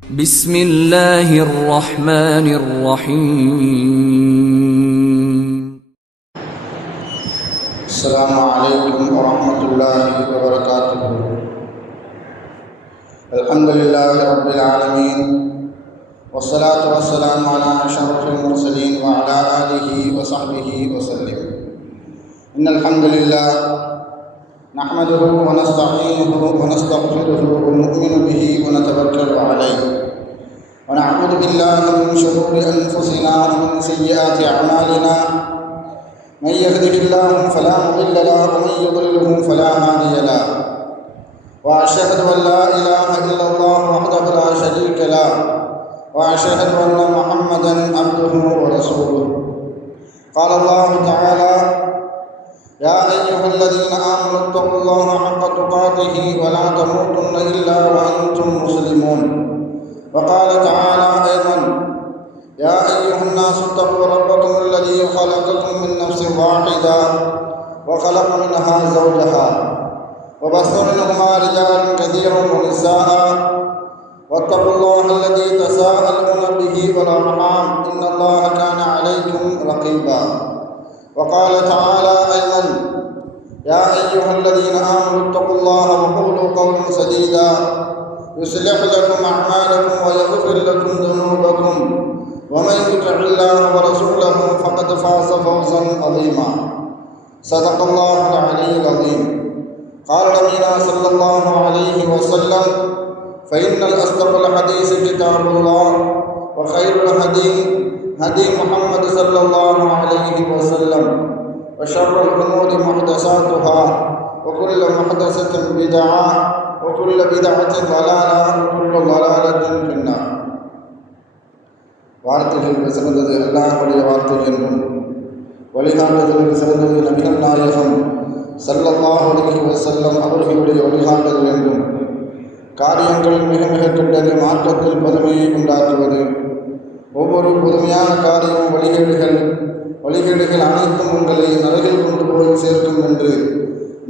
بسم الله الرحمن الرحيم. السلام عليكم ورحمة الله وبركاته. الحمد لله رب العالمين، والصلاة والسلام على أشرف المرسلين وعلى آله وصحبه وسلم. إن الحمد لله نحمده ونستعينه ونستغفره ونؤمن به ونتوكل عليه، ونعوذ بالله من شرور أنفسنا ومن سيئات أعمالنا. من يهده الله فلا مضل له ومن يضلله فلا هادي له، وأشهد أن لا إله إلا الله وحده لا شريك له، وأشهد أن محمدا عبده ورسوله. قال الله تعالى: يا أيها الذين آمنوا اتقوا الله حق تقاته ولا تموتن إلا وأنتم مسلمون. وقال تعالى أيضا: يا أيها الناس اتقوا ربكم الذي خلقكم من نفس واحدة وخلق منها زوجها وبث منهما رجالا كثيرا ونساء، واتقوا الله الذي تساءلون به والأرحام إن الله كان عليكم رقيبا. وقال تعالى أيضا: يا أيها الذين آمنوا اتقوا الله وقولوا قولا سديدا يصلح لكم أعمالكم ويغفر لكم ذنوبكم، ومن يطع الله ورسوله فقد فاز فوزا عظيما. صدق الله العلي العظيم. قال نبينا صلى الله عليه وسلم: فإن الأصدق الحديث كتاب الله، وخير الهدي هدي محمد صلى الله عليه وسلم، وشر الأمور محدثاتها، وكل محدثة بدعة، وكل بدعة ضلالة، وكل ضلالة في النار. வார்த்தைகள் சிறந்தது அல்லாஹ்வுடைய வார்த்தை என்றும், வழிகாட்டுதல் சிறந்தது நபிகள் நாயகம் ஸல்லல்லாஹு அலைஹி வஸல்லம் அவர்களுடைய வழிகாட்டுதல் என்றும், காரியங்கள் மிக மிக கெட்டது மார்க்கத்தில் பதுமையை உண்டாக்குவது, ஒவ்வொரு புதுமையான காரியம் வழிகேடுகள் அனைத்தும் உங்களை நரகில் கொண்டு போய் சேர்க்கும் என்று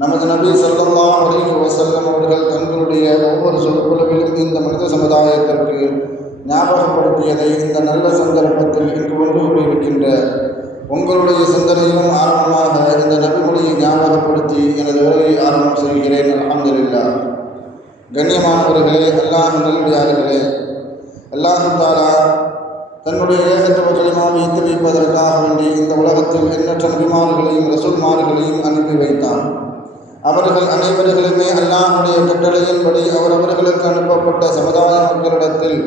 நமது நபி ஸல்லல்லாஹு அலைஹி வஸல்லம் அவர்கள் தங்களுடைய ஒவ்வொரு சொற்பொழிவிலும் இந்த மனித சமுதாயத்திற்கு ஞாபகப்படுத்தியதை இந்த நல்ல சந்தர்ப்பத்தில் இங்கு ஒன்று கூடியிருக்கின்ற உங்களுடைய சிந்தனையிலும் ஆரம்பமாக இந்த நபிமொழியை ஞாபகப்படுத்தி எனது உரையை ஆரம்பம் செய்கிறேன். அல்ஹம்துலில்லாஹ். கண்ணியமானவர்களே, அல்லாஹ் நல்லடியார்களே, அல்லாஹ் தஆலா தன்னுடைய ஏகத்துவ கலிமாவை எத்தி வைப்பதற்காக வேண்டி இந்த உலகத்தில் எண்ணற்ற நபிமார்களையும் ரசூல்மார்களையும் அனுப்பி வைத்தான். அவர்கள் அனைவர்களுமே அல்லாஹ்வுடைய கட்டளையின்படி அவர்களுக்கு அனுப்பப்பட்ட சமுதாய மக்களிடத்தில்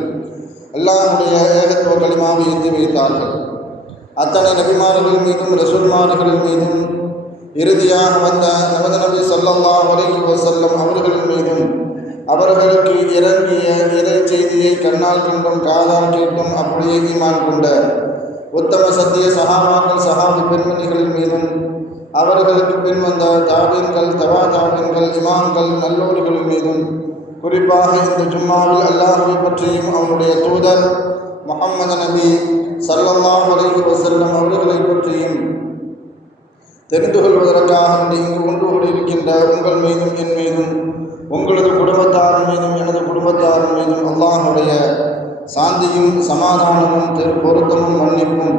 அல்லாஹ்வுடைய ஏகத்துவ கலிமாவை எத்தி வைத்தார்கள். அத்தனை நபிமார்கள் மீதும் ரசூல்மார்கள் மீதும் இறுதியாக வந்த நமது நபி ஸல்லல்லாஹு அலைஹி வஸல்லம் அவர்கள் மீதும் அவர்களுக்கு இறங்கிய இறை செய்தியை கண்ணால் கண்டும் காதால் கேட்டும் அப்படியே ஈமான் கொண்ட உத்தம சத்திய சஹாபாக்கள் சஹாபி பெண்மணிகளின் மீதும் அவர்களுக்கு பின் வந்த தாபீன்கள் தவா தாபீன்கள் இமாம்கள் நல்லோர்களின் மீதும் குறிப்பாக இந்த ஜும்மாவில் அல்லாஹ்வை பற்றியும் அவனுடைய தூதர் முஹம்மது நபி ஸல்லல்லாஹு அலைஹி வஸல்லம் அவர்களை பற்றியும் தெரிந்து கொள்வதற்காக இங்கு ஒன்று கூடியிருக்கின்ற உங்கள் மீதும் என் மீதும் உங்களது குடும்பத்தாரின் மீதும் எனது குடும்பத்தாரின் மீதும் அல்லாஹ்வுடைய சாந்தியும் சமாதானமும் பொருத்தமும் மன்னிப்பும்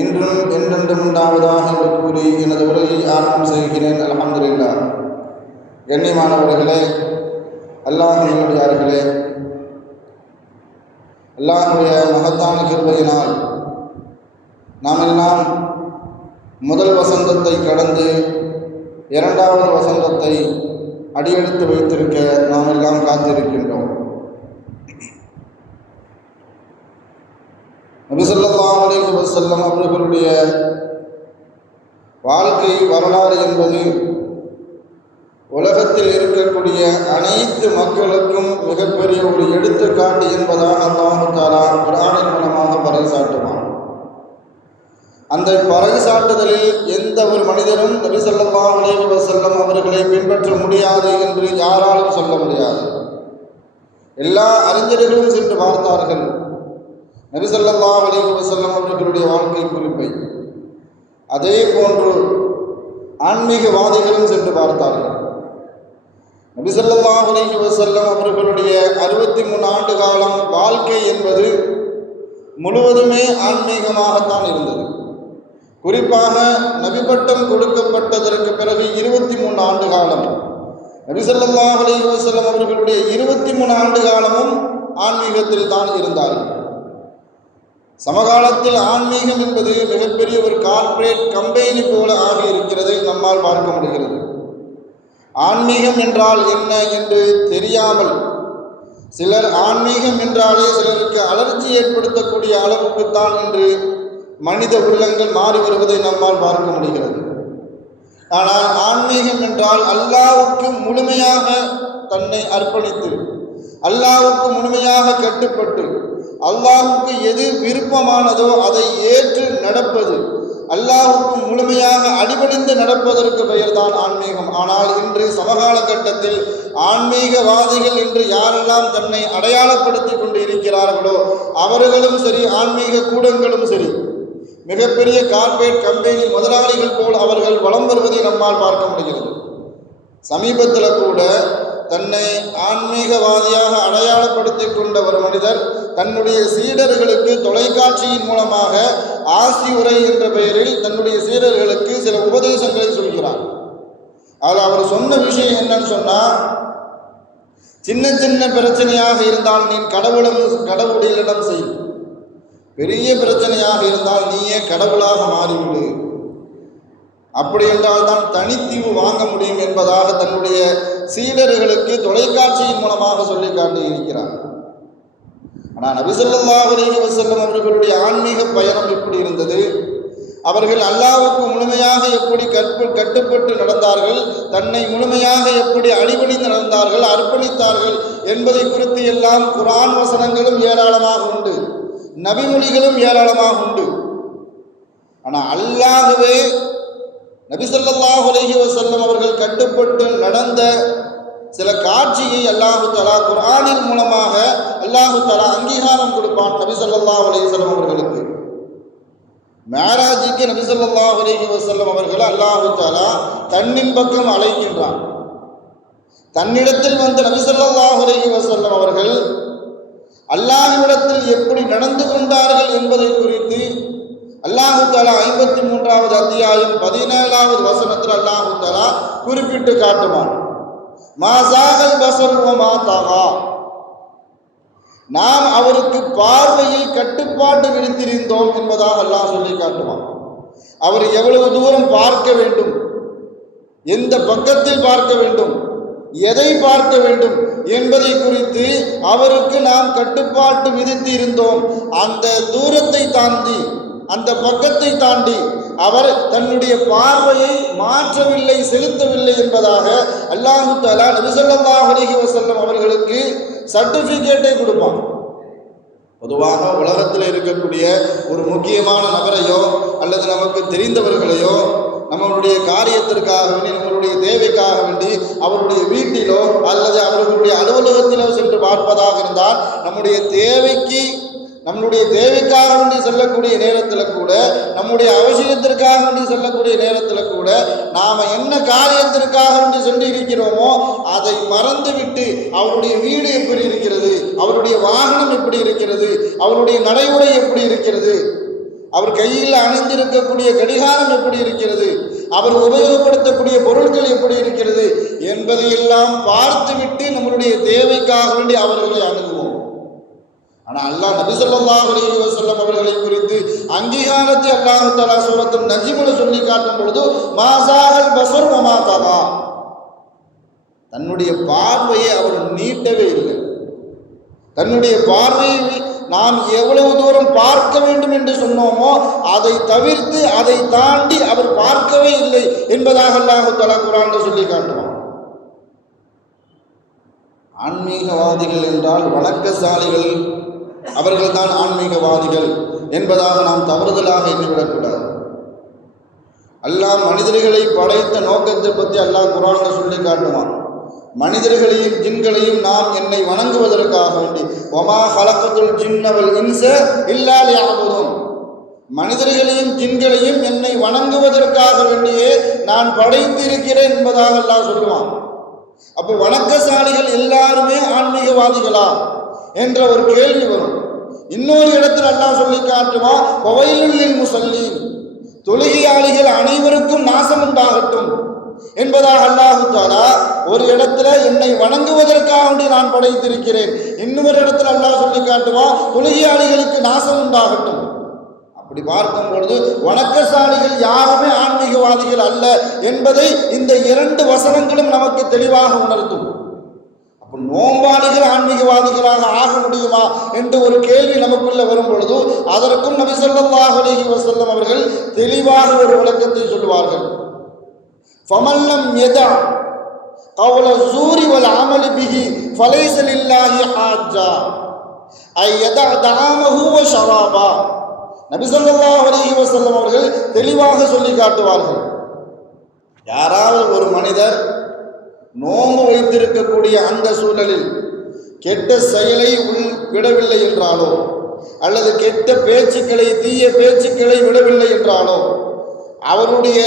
இன்றும் என்றென்றும் உண்டாவதாக என்று கூறி எனது உரையை ஆரம்பம் செய்கிறேன். அல்ஹம்துலில்லாஹ். கண்ணியமானவர்களே, அல்லாஹ்வுடையார்களே, அல்லாஹ்வுடைய மகத்தான கிருபையினால் நாம் எல்லாம் முதல் வசந்தத்தை கடந்து இரண்டாவது வசந்தத்தை அடியெடுத்து வைத்திருக்க நாம் எல்லாம் காத்திருக்கின்றோம். நபி ஸல்லல்லாஹு அலைஹி வஸல்லம் அவர்களுடைய வாழ்க்கை வரலாறு என்பது உலகத்தில் இருக்கக்கூடிய அனைத்து மக்களுக்கும் மிகப்பெரிய ஒரு எடுத்துக்காட்டு என்பதாக அல்லாஹ் தஆலா குர்ஆனின் மூலமாக பறைசாட்டுவான். அந்த பறைசாட்டுதலில் எந்த ஒரு மனிதரும் நபி ஸல்லல்லாஹு அலைஹி வஸல்லம் அவர்களை பின்பற்ற முடியாது என்று யாராலும் சொல்ல முடியாது. எல்லா அறிஞர்களும் சென்று பார்த்தார்கள் நபி ஸல்லல்லாஹு அலைஹி வஸல்லம் அவர்களுடைய வாழ்க்கை குறிப்பை. அதே போன்று ஆன்மீகவாதிகளும் சென்று பார்த்தார்கள். நபி ஸல்லல்லாஹு அலைஹி வஸல்லம் அவர்களுடைய 63 ஆண்டு காலம் வாழ்க்கை என்பது முழுவதுமே ஆன்மீகமாகத்தான் இருந்தது. குறிப்பாக நபிப்பட்டம் கொடுக்கப்பட்டதற்கு பிறகு 23 ஆண்டு காலம் நபி ஸல்லல்லாஹு அலைஹி வஸல்லம் அவர்களுடைய 23 ஆண்டு காலமும் ஆன்மீகத்தில் தான் இருந்தார்கள். சமகாலத்தில் ஆன்மீகம் என்பது மிகப்பெரிய ஒரு கார்ப்பரேட் கம்பெனி போல ஆகி இருக்கிறதை நம்மால் பார்க்க முடிகிறது. ஆன்மீகம் என்றால் என்ன என்று தெரியாமல் சிலர் ஆன்மீகம் என்றாலே சிலருக்கு அலர்ஜி ஏற்படுத்தக்கூடிய அளவுக்குத்தான் என்று மனித உள்ளங்கள் மாறி வருவதை நம்மால் பார்க்க முடிகிறது. ஆனால் ஆன்மீகம் என்றால் அல்லாஹ்வுக்கு முழுமையாக தன்னை அர்ப்பணித்து, அல்லாஹ்வுக்கு முழுமையாக கட்டுப்பட்டு, அல்லாஹ்வுக்கு எது விருப்பமானதோ அதை ஏற்று நடப்பது, அல்லாஹ்வுக்கு முழுமையாக அடிபணிந்து நடப்பதற்கு பெயர்தான் ஆன்மீகம். ஆனால் இன்று சமகால கட்டத்தில் ஆன்மீகவாதிகள் என்று யாரெல்லாம் தன்னை அடையாளப்படுத்தி கொண்டு இருக்கிறார்களோ அவர்களும் சரி, ஆன்மீக கூடங்களும் சரி, மிகப்பெரிய கார்ப்பரேட் கம்பெனி முதலாளிகள் போல் அவர்கள் வலம் வருவதை நம்மால் பார்க்க முடிகிறது. சமீபத்தில் கூட தன்னை ஆன்மீகவாதியாக அடையாளப்படுத்தி கொண்ட ஒரு மனிதர் தன்னுடைய சீடர்களுக்கு தொலைக்காட்சியின் மூலமாக ஆசி உரை என்ற பெயரில் தன்னுடைய சீடர்களுக்கு சில உபதேசங்களை சொல்கிறார். அதில் அவர் சொன்ன விஷயம் என்னன்னு சொன்னால், சின்ன சின்ன பிரச்சனையாக இருந்தால் நீ கடவுளிடம் செய், பெரிய பிரச்சனையாக இருந்தால் நீயே கடவுளாக மாறிவிடு, அப்படி என்றால் தான் தனித்தீவு வாங்க முடியும் என்பதாக தன்னுடைய சீடர்களுக்கு தொலைக்காட்சியின் மூலமாக சொல்லி காட்டி இருக்கிறார். ஆனால் நபி ஸல்லல்லாஹு அலைஹி வஸல்லம் அவர்களுடைய ஆன்மீக பயணம் எப்படி இருந்தது, அவர்கள் அல்லாஹ்வுக்கு முழுமையாக எப்படி கட்டுப்பட்டு நடந்தார்கள், தன்னை முழுமையாக எப்படி அடிபணிந்து நடந்தார்கள், அர்ப்பணித்தார்கள் என்பதை குறித்து எல்லாம் குர்ஆன் வசனங்களும் ஏராளமாக உண்டு, நபிமொழிகளும் ஏராளமாக உண்டு. ஆனால் அல்லாஹ்வே நபி ஸல்லல்லாஹு அலைஹி வஸல்லம் அவர்கள் கட்டுப்பட்டு நடந்த சில காட்சியை அல்லாஹு தஆலா குர்ஆனின் மூலமாக அல்லாஹு தஆலா அங்கீகாரம் கொடுப்பான் நபி ஸல்லல்லாஹு அலைஹி வஸல்லம் அவர்களுக்கு. மேராஜுக்கு நபி ஸல்லல்லாஹு அலைஹி வஸல்லம் அவர்கள் அல்லாஹு தஆலா தன்னின் பக்கம் அழைக்கின்றான். தன்னிடத்தில் வந்த நபி ஸல்லல்லாஹு அலைஹி வஸல்லம் அவர்கள் அல்லாஹ்விடத்தில் எப்படி நடந்து கொண்டார்கள் என்பதை குறித்து அல்லாஹு தஆலா 53வது அத்தியாயம் 17வது வசனத்தில் அல்லாஹு தஆலா குறிப்பிட்டு காட்டுவான். மாசாகல் பஸர் வ மா தகா, நாம் அவருக்கு பார்வையில் கட்டுப்பாட்டு விதித்திருந்தோம் என்பதாக அல்லாஹ் சொல்லி காட்டுவான். அவர் எவ்வளவு தூரம் பார்க்க வேண்டும், எந்த பக்கத்தில் பார்க்க வேண்டும், எதை பார்க்க வேண்டும் என்பதை குறித்து அவருக்கு நாம் கட்டுப்பாட்டு விதித்து இருந்தோம். அந்த தூரத்தை தாண்டி, அந்த பக்கத்தை தாண்டி அவர் தன்னுடைய பார்வையை மாற்றவில்லை, செலுத்தவில்லை என்பதாக அல்லாஹு தஆலா நபி ஸல்லல்லாஹு அலைஹி வஸல்லம் அவர்களுக்கு சர்டிஃபிகேட்டை கொடுப்பான். பொதுவாக உலகத்தில் இருக்கக்கூடிய ஒரு முக்கியமான நபரையோ அல்லது நமக்கு தெரிந்தவர்களையோ நம்மளுடைய காரியத்திற்காக வேண்டி, நம்மளுடைய தேவைக்காக வேண்டி அவருடைய வீட்டிலோ அல்லது அவர்களுடைய அலுவலகத்திலோ சென்று பார்ப்பதாக இருந்தால் நம்முடைய தேவைக்காக வேண்டி செல்லக்கூடிய நேரத்தில் கூட, நம்முடைய அவசியத்திற்காக வேண்டி செல்லக்கூடிய நேரத்தில் கூட நாம் என்ன காரியத்திற்காக வேண்டி சென்று இருக்கிறோமோ அதை மறந்துவிட்டு அவருடைய வீடு எப்படி இருக்கிறது, அவருடைய வாகனம் எப்படி இருக்கிறது, அவருடைய நடைமுறை எப்படி இருக்கிறது, அவர் கையில் அணிந்திருக்கக்கூடிய கடிகாரம் எப்படி இருக்கிறது, அவர் உபயோகப்படுத்தக்கூடிய பொருட்கள் எப்படி இருக்கிறது என்பதையெல்லாம் பார்த்துவிட்டு நம்மளுடைய தேவைக்காக வேண்டி அவர்களை அணுகுவோம். ஆனால் அல்லாஹ் நபி ஸல்லல்லாஹு அலைஹி வஸல்லம் அவர்களை குறித்து அங்கீகாரத்தை அல்லாஹ் தஆலா சூரத்துல் நஜ்மில் சொல்லி காட்டும் பொழுது மாசாகல் பஸர் வ மா தகா, தன்னுடைய பார்வையை அவர் நீட்டவே இல்லை. தன்னுடைய பார்வையை நாம் எவ்வளவு தூரம் பார்க்க வேண்டும் என்று சொன்னோமோ அதை தவிர்த்து, அதை தாண்டி அவர் பார்க்கவே இல்லை என்பதாக அல்லாஹ் தஆலா குர்ஆனில் சொல்லி காட்டுவான். ஆன்மீகவாதிகள் என்றால் வணக்கசாலிகள், அவர்கள்தான் ஆன்மீகவாதிகள் என்பதாக நாம் தவறுதலாக எண்ணிவிடக்கூடாது. அல்லாஹ் மனிதர்களை படைத்த நோக்கத்தை பற்றி அல்லாஹ் குர்ஆனில் சொல்லி காட்டுவான். மனிதர்களையும் ஜின்களையும் நாம் என்னை வணங்குவதற்காக வேண்டி, வமா ஹலகத்துல் ஜின்ன வல் இன்ஸ இல்லா லியஅபுதுன், மனிதர்களையும் ஜின்களையும் என்னை வணங்குவதற்காக வேண்டியே நான் படைத்திருக்கிறேன் என்பதாக அல்லாஹ் சொல்லுவான். அப்போ வணக்கசாலிகள் எல்லாருமே ஆன்மீகவாதிகளா என்ற ஒரு கேள்வி வரும். இன்னொரு இடத்துல அல்லாஹ் சொல்லி காட்டுவா, ஃபவைலுல் முஸல்லீன், தொழுகையாளிகள் அனைவருக்கும் நாசம் உண்டாகட்டும் என்பதாக அல்லாஹு தஆலா ஒரு இடத்துல என்னை வணங்குவதற்காக நான் படைத்திருக்கிறேன், இன்னொரு இடத்துல அல்லாஹ் சொல்லி காட்டுவா தொழுகையாளிகளுக்கு நாசம் உண்டாகட்டும். அப்படி பார்க்கும் பொழுது வணக்கசாலிகள் யாருமே ஆன்மீகவாதிகள் அல்ல என்பதை இந்த இரண்டு வசனங்களும் நமக்கு தெளிவாக உணர்த்தும். அப்போ நோம்பாளிகள் ஆன்மீகவாதிகளாக ஆக முடியுமா என்ற ஒரு கேள்வி நமக்குள்ள வரும் பொழுது அதற்கும் நபி ஸல்லல்லாஹு அலைஹி வஸல்லம் அவர்கள் தெளிவாக ஒரு விளக்கத்தை சொல்வார்கள். ஃபமல்லம் யதா கௌல ஸூரி வல் அமல் பிஹி ஃபலைஸ லில்லாஹி ஹாஜ்ஜா ஐ யதா தஆமஹு வ ஷராபா. நபி ஸல்லல்லாஹு அலைஹி வஸல்லம் அவர்கள் தெளிவாக சொல்லி காட்டுவார்கள், யாராவது ஒரு மனிதர் நோன்பு வைத்திருக்கக்கூடிய அந்த சூழலில் கெட்ட செயலை விடவில்லை என்றாலோ அல்லது கெட்ட பேச்சுக்களை தீய பேச்சுக்களை விடவில்லை என்றாலோ அவருடைய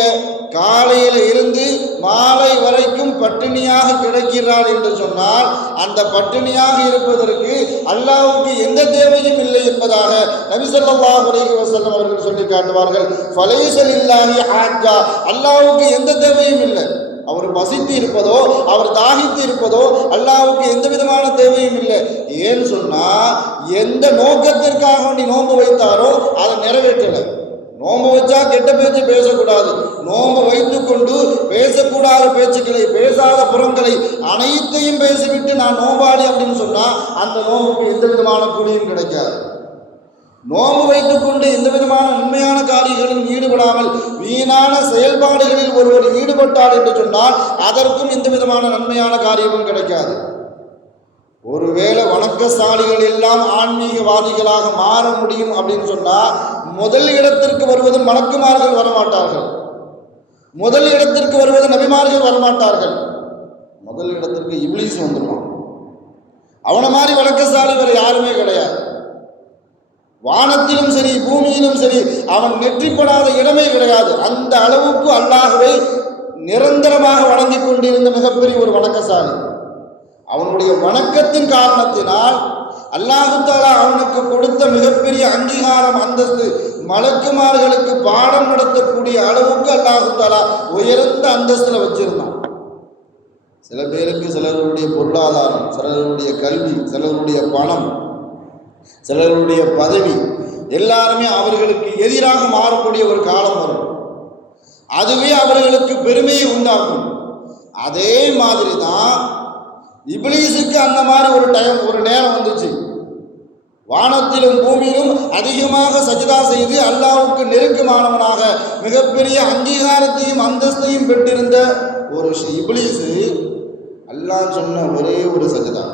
காலையில் இருந்து மாலை வரைக்கும் பட்டினியாக கிடக்கிறார் என்று சொன்னால் அந்த பட்டினியாக இருப்பதற்கு அல்லாஹ்வுக்கு எந்த தேவையும் இல்லை என்பதாக நபி ஸல்லல்லாஹு அலைஹி வஸல்லம் அவர்கள் சொல்லி காட்டுவார்கள். ஃபலைஸ லில்லாஹி ஹாஜ்ஜா, அல்லாஹ்வுக்கு எந்த தேவையும் இல்லை. அவர் பசித்து இருப்பதோ அவர் தாகித்து இருப்பதோ அல்லாஹ்வுக்கு எந்த விதமான தேவையும் இல்லை. ஏன்னு சொன்னா எந்த நோக்கத்திற்காக வேண்டி நோன்பு வைத்தாரோ அதை நிறைவேற்றலை. நோன்பு வச்சா கெட்ட பேச்சு பேசக்கூடாது, நோன்பு வைத்து கொண்டு பேசக்கூடாத பேச்சுக்களை பேசாத புறங்களை அனைத்தையும் பேசிவிட்டு நான் நோம்பாளி அப்படின்னு சொன்னா அந்த நோம்புக்கு எந்த விதமான கூலியும் கிடைக்காது. நோன்பு வைத்துக் கொண்டு எந்த விதமான நன்மையான காரியங்களிலும் ஈடுபடாமல் வீணான செயல்பாடுகளில் ஒருவர் ஈடுபட்டார் என்று சொன்னால் அதற்கும் எந்த விதமான நன்மையான காரியமும் கிடைக்காது. ஒருவேளை வணக்கசாலிகள் எல்லாம் ஆன்மீகவாதிகளாக மாற முடியும் அப்படின்னு சொன்னா முதல் இடத்திற்கு வருவது மலக்குமார்கள் வரமாட்டார்கள், முதல் இடத்திற்கு வருவது நபிமார்கள் வரமாட்டார்கள், முதல் இடத்திற்கு இப்லீஸ் வந்துடுவான். அவனை மாதிரி வணக்கசாலி வேற யாருமே கிடையாது. வானத்திலும் சரி பூமியிலும் சரி அவன் நெற்றிப்படாத இடமே கிடையாது. அந்த அளவுக்கு அல்லாஹ்வை நிரந்தரமாக வணங்கி கொண்டிருந்த மிகப்பெரிய ஒரு வணக்கசாலி. அவனுடைய வணக்கத்தின் காரணத்தினால் அல்லாஹ் தஆலா அவனுக்கு கொடுத்த மிகப்பெரிய அங்கீகாரம் அந்தஸ்து, மலக்குமார்களுக்கு பாடம் நடத்தக்கூடிய அளவுக்கு அல்லாஹ் தஆலா உயர்ந்த அந்தஸ்துல வச்சிருந்தான். சில பேருக்கு சிலருடைய பொருளாதாரம், சிலருடைய கல்வி, சிலருடைய பணம், சிலருடைய பதவி எல்லாருமே அவர்களுக்கு எதிராக மாறக்கூடிய ஒரு காலம் வரும். அதுவே அவர்களுக்கு பெருமையை உண்டாக்கும். அதே மாதிரி தான் இப்லீஸுக்கு அந்த மாதிரி ஒரு நேரம் வந்துச்சு. வானத்திலும் பூமியிலும் அதிகமாக சஜ்தா செய்து அல்லாஹ்வுக்கு நெருக்கமானவனாக மிகப்பெரிய அங்கீகாரத்தையும் அந்தஸ்தையும் பெற்றிருந்த ஒரு இப்லீஸு அல்லாஹ் சொன்ன ஒரே ஒரு சஜ்தா,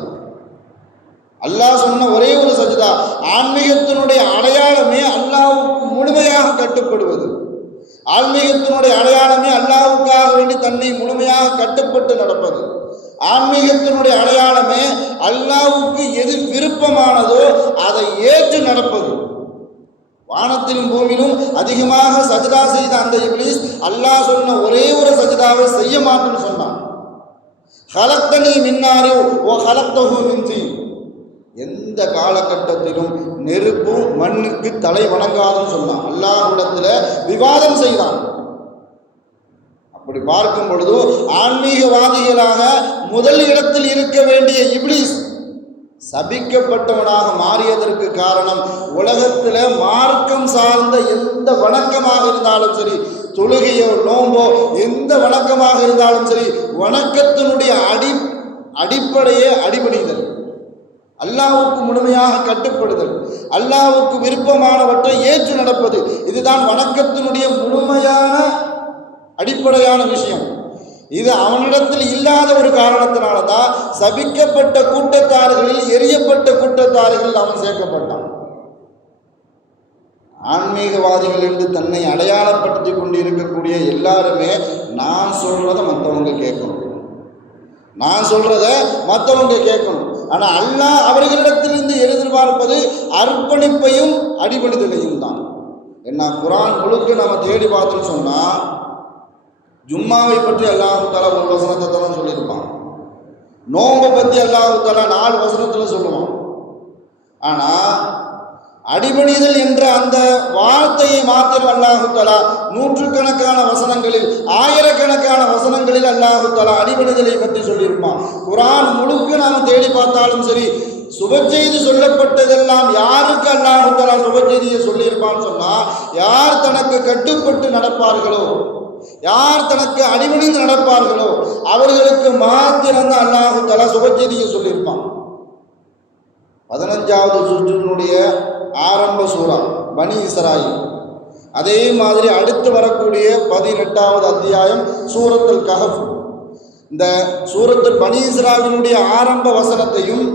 அல்லாஹ் சொன்ன ஒரே ஒரு சஜ்தா, ஆன்மீகத்தினுடைய அடையாளமே அல்லாஹ்வுக்கு முழுமையாக கட்டுப்படுவது. ஆன்மீகத்தினுடைய அடையாளமே அல்லாஹ்வுக்காக வேண்டி தன்னை முழுமையாக கட்டுப்பட்டு நடப்பது. ஆன்மீகத்தினுடைய அடையாளமே அல்லாஹ்வுக்கு எது விருப்பமானதோ அதை ஏற்று நடப்பது. வானத்திலும் பூமியிலும் அதிகமாக சஜ்தா செய்த அந்த இப்லீஸ் அல்லாஹ் சொன்ன ஒரே ஒரு சஜ்தாவை செய்ய மாட்டேன்னு சொன்னான். ஹலக்தனி மின்னாரி ஓ ஹலக்தஹு மின் தீன். எந்த காலகட்டத்திலும் நெருப்பு மண்ணுக்கு தலை வணங்காதுன்னு சொன்னான். அல்லாஹ்விடத்துல விவாதம் செய்தான். அப்படி பார்க்கும் பொழுது ஆன்மீகவாதிகளாக முதல் இடத்தில் இருக்க வேண்டிய இப்லீஸ் சபிக்கப்பட்டவனாக மாறியதற்கு காரணம் உலகத்தில் மார்க்கம் சார்ந்த எந்த வணக்கமாக இருந்தாலும் சரி, தொழுகையோ நோம்போ எந்த வணக்கமாக இருந்தாலும் சரி, வணக்கத்தினுடைய அடிப்படையே அடிபணிதல், அல்லாஹ்வுக்கு முழுமையாக கட்டுப்படுதல், அல்லாஹ்வுக்கு விருப்பமானவற்றை ஏற்று நடப்பது. இதுதான் வணக்கத்தினுடைய முழுமையான அடிப்படையான விஷயம். இது அவனிடத்தில் இல்லாத ஒரு காரணத்தினால தான் சபிக்கப்பட்ட கூட்டத்தார்களில் எரியப்பட்ட கூட்டத்தார்களில் அவன் சேர்க்கப்பட்டான். ஆன்மீகவாதிகள் என்று தன்னை அடையாளப்படுத்தி கொண்டு இருக்கக்கூடிய எல்லாருமே நான் சொல்றதை மற்றவங்க கேட்கணும், நான் சொல்றத மற்றவங்க கேட்கணும். ஆனால் அல்லாஹ் அவர்களிடத்திலிருந்து எதிர்பார்ப்பது அர்ப்பணிப்பையும் அடிபணிதலையும் தான். என்ன குர்ஆன் முழுக்க நம்ம தேடி பார்த்தோம்னு சொன்னா ஜும்மாவை பற்றி அல்லாஹ் தஆலா ஒரு வசனத்தை தான் சொல்லியிருப்பான். நோம்பை பற்றி அல்லாஹ் தஆலா 4 வசனத்தில் சொல்லுவான். ஆனால் அடிபணிதல் என்ற அந்த வார்த்தையை மாத்திரம் அல்லாஹ் தஆலா நூற்றுக்கணக்கான வசனங்களில், ஆயிரக்கணக்கான வசனங்களில் அல்லாஹ் தஆலா அடிபணிதலை பற்றி சொல்லியிருப்பான். குர்ஆன் முழுக்க நாம் தேடி பார்த்தாலும் சரி, சுபச்செய்தி சொல்லப்பட்டதெல்லாம் யாருக்கு அல்லாஹ் தஆலா சுபச்செய்தியை சொல்லியிருப்பான்னு சொன்னால், யார் தனக்கு கட்டுப்பட்டு நடப்பார்களோ, யார் தனக்கு அடிபணிந்து நடப்பார்களோ அவர்களுக்கு மாத்திரம் தான் அல்லாஹ் தஆலா சுபச்செய்தியை சொல்லியிருப்பான். 15வது சுற்றினுடைய ஆரம்ப சூரா பனி இஸ்ராயில். அதே மாதிரி அடுத்து வரக்கூடிய 18வது அத்தியாயம் சூரத்துல் கஹஃப். இந்த சூரத்துல் பனி இஸ்ராயிலுடைய ஆரம்ப வசனத்தையும்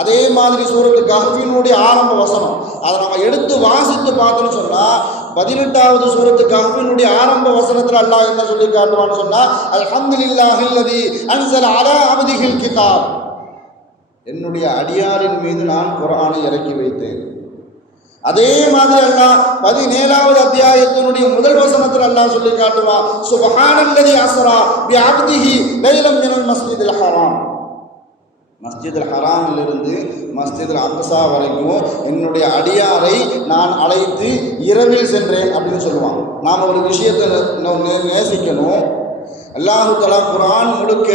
அதே மாதிரி சூரத்துல் கஹ்ஃபினுடைய ஆரம்ப வசனம் அதை நம்ம எடுத்து வாசித்து பார்த்தோம்னு சொன்னால், 18வது சூரத்துல் கஹ்ஃபினுடைய ஆரம்ப வசனத்தில் அல்லாஹ் என்ன சொல்லி காட்டுவான்னு சொன்னால், அல்ஹம்துலில்லாஹில்லதி அன்ஸல அலா அப்திஹில் கிதாப், என்னுடைய அடியாரின் மீது நான் குர்ஆனை இறக்கி வைத்தேன். அதே மாதிரி அல்லாஹ் 17வது அத்தியாயத்தினுடைய முதல் வசனத்தில் அல்லாஹ் சொல்லி காட்டுவான், சுப்ஹானல்லதி அஸ்ரா பி அப்திஹி லைலம் மினல் மஸ்ஜிதில் ஹராம், மஸ்ஜிதுல் ஹராமிலிருந்து மஸ்ஜிதுல் அக்ஸா வரைக்கும் என்னுடைய அடியாரை நான் அழைத்து இரவில் சென்றேன் அப்படின்னு சொல்லுவான். நாம் ஒரு விஷயத்தை நேசிக்கணும். அல்லாஹ் தஆலா குர்ஆன் முழுக்க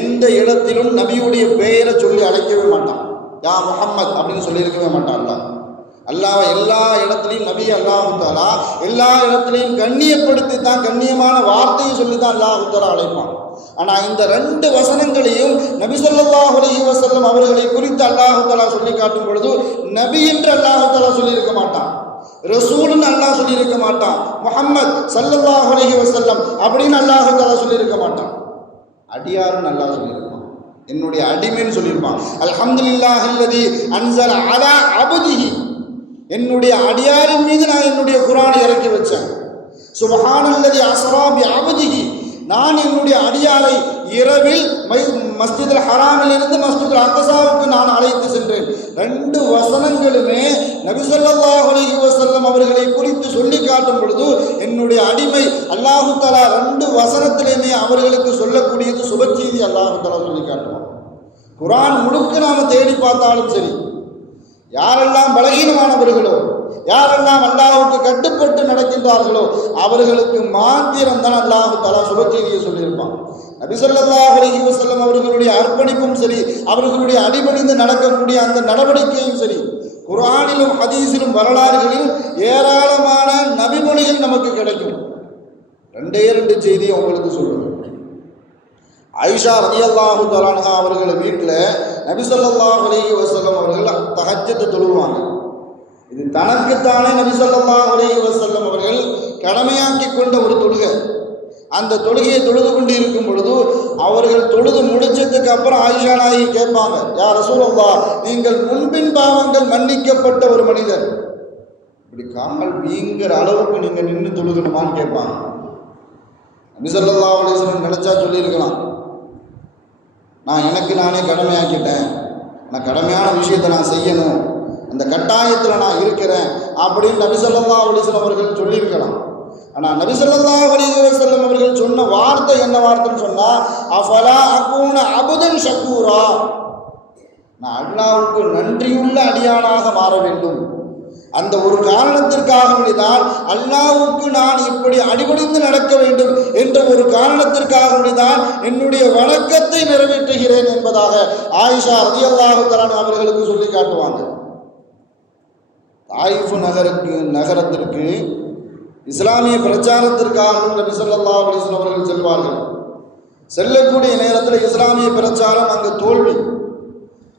எந்த இடத்திலும் நபியுடைய பெயரை சொல்லி அழைக்கவே மாட்டான். யா முஹம்மத் அப்படின்னு சொல்லியிருக்கவே மாட்டான். அல்லாஹ் எல்லா இடத்துலையும் நபி அல்லாஹ் தஆலா எல்லா இடத்துலையும் கண்ணியப்படுத்தி தான், கண்ணியமான வார்த்தையை சொல்லி தான் அல்லாஹ் தஆலா அழைப்பான். ஆனால் இந்த 2 வசனங்களையும் நபி ஸல்லல்லாஹு அலைஹி வஸல்லம் அவர்களை குறித்து அல்லாஹ் தஆலா சொல்லி காட்டும் பொழுது நபி என்று அல்லாஹ் தஆலா சொல்லியிருக்க மாட்டான், ரசூல்னு அல்லாஹ் சொல்லியிருக்க மாட்டான், முஹம்மத் ஸல்லல்லாஹு அலைஹி வஸல்லம் அப்படின்னு அல்லாஹ் தஆலா சொல்லியிருக்க மாட்டான், அடியார்னு அல்லாஹ் சொல்லியிருப்பான், என்னுடைய அடிமைன்னு சொல்லியிருப்பான். அல்ஹம்துலில்லாஹில்லதி அன்ஸல அலா அப்திஹி, என்னுடைய அடியாரின் மீது நான் என்னுடைய குர்ஆனை இறக்கி வச்சேன். சுப்ஹானல்லதி அஸ்ரா பி அப்திஹி, நான் என்னுடைய அடியாரை இரவில் மஸ்ஜிதுல் ஹராமிலிருந்து மஸ்ஜிதுல் அக்ஸாவுக்கு நான் அழைத்து சென்றேன். 2 வசனங்களுமே நபி ஸல்லல்லாஹு அலைஹி வஸல்லம் அவர்களை குறித்து சொல்லி காட்டும் பொழுது என்னுடைய அடிமை அல்லாஹ் தஆலா 2 வசனத்திலேயுமே அவர்களுக்கு சொல்லக்கூடியது சுபச்செய்தி அல்லாஹ் தஆலா சொல்லி காட்டுவான். குர்ஆன் முழுக்க நாம் தேடி பார்த்தாலும் சரி, யாரெல்லாம் பலகீனமானவர்களோ, யாரெல்லாம் அல்லாஹ்வுக்கு கட்டுப்பட்டு நடக்கின்றார்களோ அவர்களுக்கு மாத்திரம்தான் அல்லாஹ் தஆலா சுபச்செய்தியை சொல்லியிருப்பான். நபி ஸல்லல்லாஹு அலைஹி வஸல்லம் அவர்களுடைய அர்ப்பணிப்பும் சரி, அவர்களுடைய அடிபணிந்து நடக்கக்கூடிய அந்த நடவடிக்கையும் சரி, குர்ஆனிலும் ஹதீஸிலும் வரலாறுகளிலும் ஏராளமான நபிமொழிகள் நமக்கு கிடைக்கும். 2 செய்தியை உங்களுக்கு சொல்லுவேன். ஆயிஷா ரலியல்லாஹு தஆலா அன்ஹா அவர்கள் வீட்டில் நபி ஸல்லல்லாஹு அலைஹி வஸல்லம் அவர்கள் தஹஜ்ஜத் தொழுவாங்க. இது தனக்குத்தானே நபி ஸல்லல்லாஹு அலைஹி வஸல்லம் அவர்கள் கடமையாக்கி கொண்ட ஒரு தொழுகை. அந்த தொழுகையை தொழுது கொண்டு இருக்கும் பொழுது அவர்கள் தொழுது முடிச்சதுக்கு அப்புறம் ஆயிஷா நாயகி கேட்பாங்க, யா ரசூலல்லாஹ், நீங்கள் முன்பின் பாவங்கள் மன்னிக்கப்பட்ட ஒரு மனிதர், இப்படி கால் வீங்கிற அளவுக்கு நீங்கள் நின்று தொழுகணுமான்னு கேட்பாங்க. நபி ஸல்லல்லாஹு அலைஹி வஸல்லம் நினைச்சா சொல்லியிருக்கலாம், நான் எனக்கு நானே கடமையாக்கிட்டேன், நான் கடமையான விஷயத்தை நான் செய்யணும், அந்த கட்டாயத்தில் நான் இருக்கிறேன் அப்படின்னு நபி ஸல்லல்லாஹு அலைஹி வஸல்லம் அவர்கள் சொல்லியிருக்கலாம். ஆனால் நபி ஸல்லல்லாஹு அலைஹி வஸல்லம் அவர்கள் சொன்ன வார்த்தை என்ன வார்த்தைன்னு சொன்னால், அஃபலா அகூன அபுதன் ஷக்கூரா, நான் அல்லாஹ்வுக்கு நன்றியுள்ள அடியானாக மாற வேண்டும். அந்த ஒரு காரணத்திற்காக வேண்டிதான் அல்லாஹ்வுக்கு நான் இப்படி அடிபணிந்து நடக்க வேண்டும் என்ற ஒரு காரணத்திற்காக வேண்டிதான் என்னுடைய வணக்கத்தை நிறைவேற்றுகிறேன் என்பதாக ஆயிஷா ரலியல்லாஹு தஆலா அவர்களுக்கு சொல்லி காட்டுவாங்க. தாயிஃப் நகரத்திற்கு இஸ்லாமிய பிரச்சாரத்திற்காக நபி ஸல்லல்லாஹு அலைஹி வஸல்லம் அவர்கள் செல்வார்கள். செல்லக்கூடிய நேரத்தில் இஸ்லாமிய பிரச்சாரம் அங்கு